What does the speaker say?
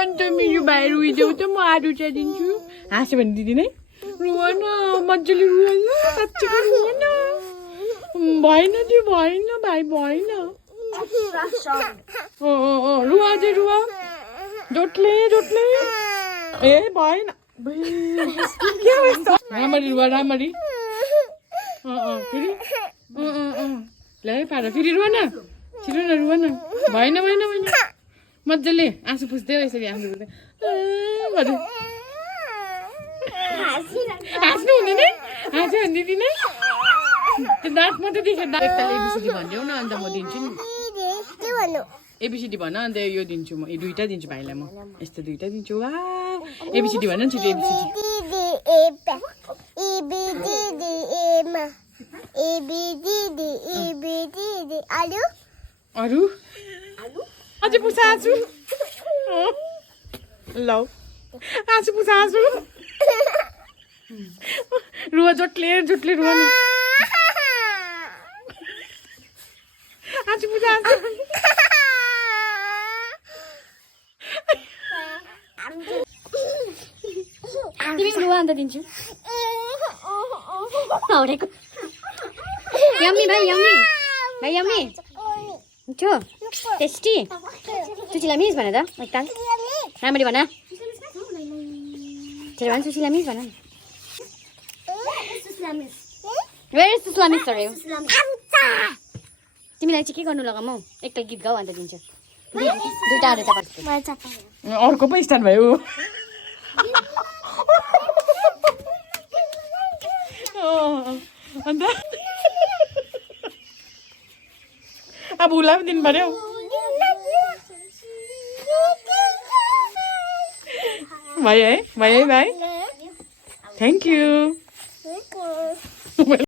अन्त मेरो भाइ रुइदेऊ त म आलु चाहिदिन्छु हाँस्यो भने दिदी नै रुव न मजाले रुव न साँच्चीको रुव न भएन त्यो भएन भाइ भएन रुव अझै रुव जोटले जोटले ए भएन राम्ररी रुव राम्ररी फेरि ल्याइ पार फेरि रुव न छिटो न रुव न भएन भएन भएन मजाले आँसु पुस्दै यसरी आँसु पुस्दै हाँस्नु हुँदैन हाँस्यो भने दिदी नै त्यो दाँत मात्रै देखेर एकताल एबिसिडी भनिदेऊ न अन्त म दिन्छु नि एबिसिडी भन अन्त यो दिन्छु म यो दुईटा दिन्छु भाइलाई म यस्तो दुईटा दिन्छु वा एबिसिडी भन नि छिटो एबिसिडी अरू अझै पुसा आँसु ल आँसु पुसा आँसु रुव जोटले जोटले रुव न आँसु पुसा आँसु तिमी रुवा अन्त दिन्छु हौडेको यम्मी भाइ यम्मी भाइ यम्मी मिठो टेस्टी सुशीला मिस भन त एकताल राम्ररी भन तेरो भन सुशीला मिस भन वेयर इज सुशीला मिस अरे तिमीलाई चाहिँ के गर्नु लगाम हौ एकताल गीत गाऊ अन्त दिन्छु दुईटा आएर चाहिँ अर्को पो स्टार्ट भयो अन्त अब उसलाई पनि दिनु पर्यो भयो है भाइ थ्याङ्क यू